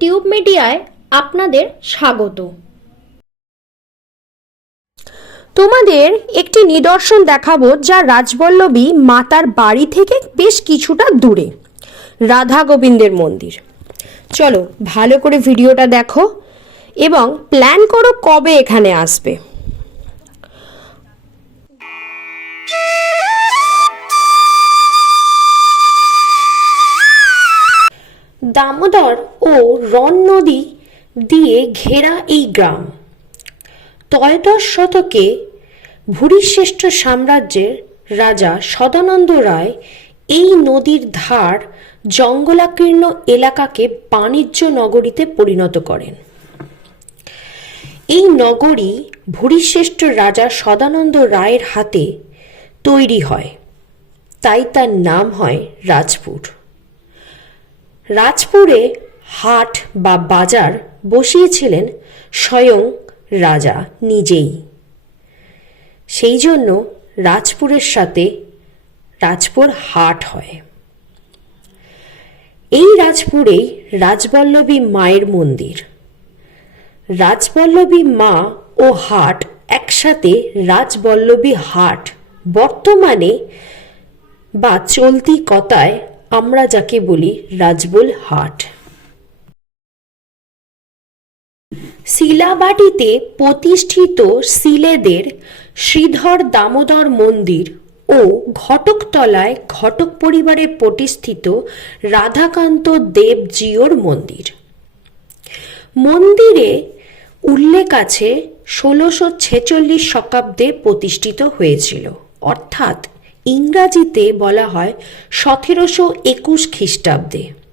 Tube মিডিয়ায় আপনাদের স্বাগত। তোমাদের একটি নিদর্শন দেখাবো যা রাজবল্লভী মাতার বাড়ি থেকে বেশ কিছুটা দূরে, রাধা গোবিন্দের মন্দির। চলো, ভালো করে ভিডিওটা দেখো এবং প্ল্যান করো কবে এখানে আসবে। দামোদর ও রন নদী দিয়ে ঘেরা এই গ্রাম। ত্রয়োদশ শতকে ভুরিশ্রেষ্ঠ সাম্রাজ্যের রাজা সদানন্দ রায় এই নদীর ধার জঙ্গলাকীর্ণ এলাকাকে বাণিজ্য নগরীতে পরিণত করেন। এই নগরী ভুরিশ্রেষ্ঠ রাজা সদানন্দ রায়ের হাতে তৈরি হয়। তাই তার নাম হয় রাজপুর। রাজপুরে হাট বা বাজার বসিয়েছিলেন স্বয়ং রাজা নিজেই। সেই জন্য রাজপুরের সাথে রাজপুর হাট হয়। এই রাজপুরেই রাজবল্লভী মায়ের মন্দির। রাজবল্লভী মা ও হাট একসাথে রাজবল্লভী হাট বর্তমানে বা চলতি কথায় আমরা যাকে বলি রাজবল হাট। শিলাবাটিতে প্রতিষ্ঠিত শিলেদের শ্রীধর দামোদর মন্দির ও ঘটকতলায় ঘটক পরিবারে প্রতিষ্ঠিত রাধাকান্ত দেবজিওর মন্দির। মন্দিরে উল্লেখ আছে, ষোলোশো ছেচল্লিশ শতাব্দে প্রতিষ্ঠিত হয়েছিল। অর্থাৎ ইংরাজিতে বলা হয়, সতেরোশো একুশ খ্রিস্টাব্দে।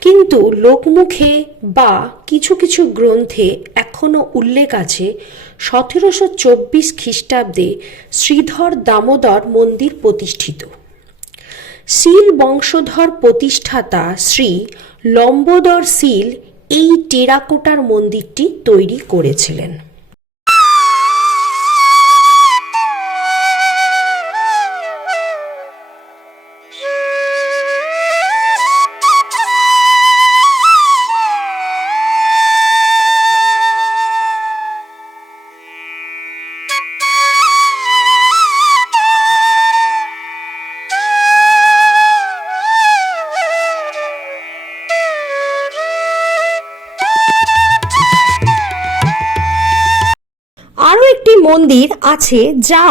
কিন্তু লোকমুখে বা কিছু কিছু গ্রন্থে এখনও উল্লেখ আছে সতেরোশো চব্বিশ খ্রিস্টাব্দে শ্রীধর দামোদর মন্দির প্রতিষ্ঠিত। শীল বংশধর প্রতিষ্ঠাতা শ্রী লম্বোদর শীল এই টেরাকোটার মন্দিরটি তৈরি করেছিলেন। মন্দির আছে যা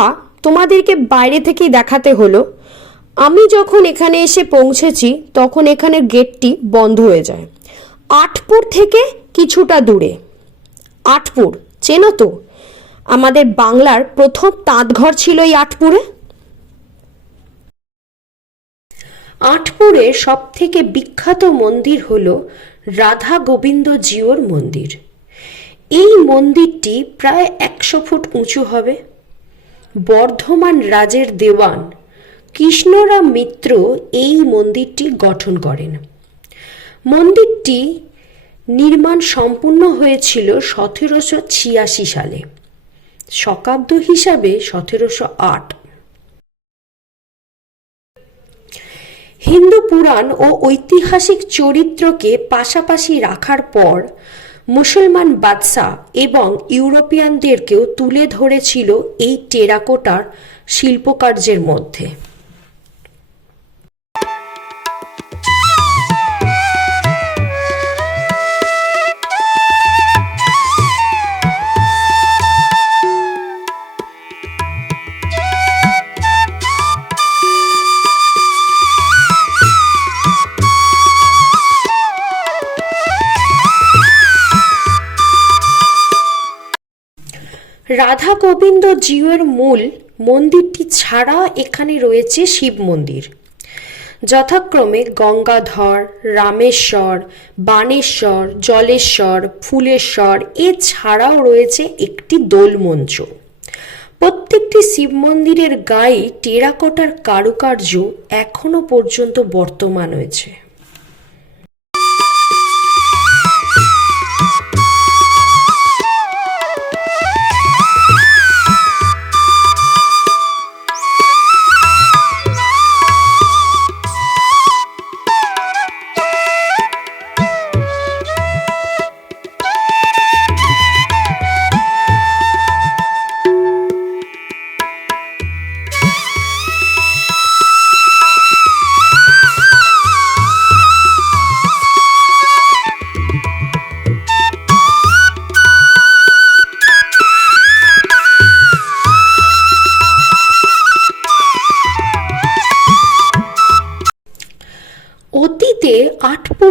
তোমাদেরকে বাইরে থেকেই দেখাতে হলো। আমি যখন এখানে এসে পৌঁছেছি, তখন এখানে গেটটি বন্ধ হয়ে যায়। আটপুর থেকে কিছুটা দূরে। আটপুর, চেনো তো? আমাদের বাংলার প্রথম তাঁতঘর ছিল এই আটপুরে। আটপুরের সব থেকে বিখ্যাত মন্দির হল রাধা গোবিন্দ জিওর মন্দির। এই মন্দিরটি প্রায় একশো ফুট উঁচু হবে। বর্ধমান রাজের দেওয়ান কৃষ্ণরাম মিত্র এই মন্দিরটি গঠন করেন। মন্দিরটি নির্মাণ সম্পূর্ণ হয়েছিল সতেরোশো ছিয়াশি সালে শকাব্দ হিসাবে সতেরোশো আট। হিন্দু পুরাণ ও ঐতিহাসিক চরিত্রকে পাশাপাশি রাখার পর মুসলমান বাদশাহ এবং ইউরোপিয়ানদেরকেও তুলে ধরেছিল এই টেরাকোটার শিল্পকার্যের মধ্যে। রাধা গোবিন্দ জিউয়ের মূল মন্দিরটি ছাড়া এখানে রয়েছে শিব মন্দির। যথাক্রমে গঙ্গাধর, রামেশ্বর, বানেশ্বর, জলেশ্বর, ফুলেশ্বর এছাড়াও রয়েছে একটি দোলমঞ্চ। প্রত্যেকটি শিব মন্দিরের গায়ে টেরাকোটার কারুকার্য এখনও পর্যন্ত বর্তমান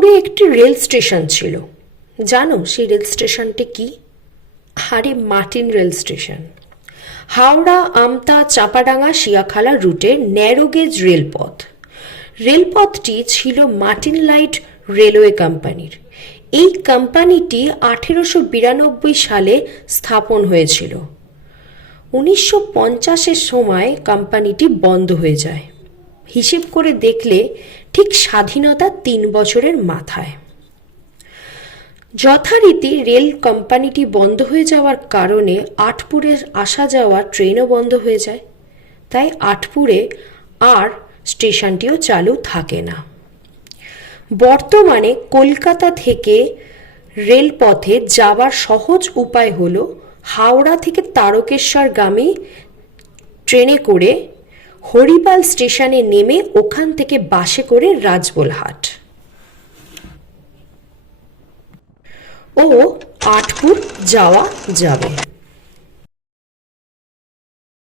রয়েছে রেল স্টেশন ছিল। জানো সেই রেল স্টেশনটি কি? হারে Martin rail station. Howrah, Amta, Chapadanga, Shiyakhala রুটের ন্যারোগেজ রেলপথ। রেলপথটি ছিল মার্টিন লাইট রেলওয়ে কোম্পানির। এই কোম্পানিটি আঠেরোশো বিরানব্বই সালে স্থাপন হয়েছিল। উনিশশো পঞ্চাশের সময় কোম্পানিটি বন্ধ হয়ে যায়। হিসেব করে দেখলে ঠিক স্বাধীনতা তিন বছরের মাথায়। যথারীতি রেল কোম্পানিটি বন্ধ হয়ে যাওয়ার কারণে আটপুরে আসা যাওয়া ট্রেনও বন্ধ হয়ে যায়। তাই আটপুরে আর স্টেশনটিও চালু থাকে না। বর্তমানে কলকাতা থেকে রেলপথে যাওয়ার সহজ উপায় হল হাওড়া থেকে তারকেশ্বরগামী ট্রেনে করে হরিপাল স্টেশনে নেমে ওখান থেকে বাসে করে রাজবোলহাট ও আটপুর যাওয়া যাবে।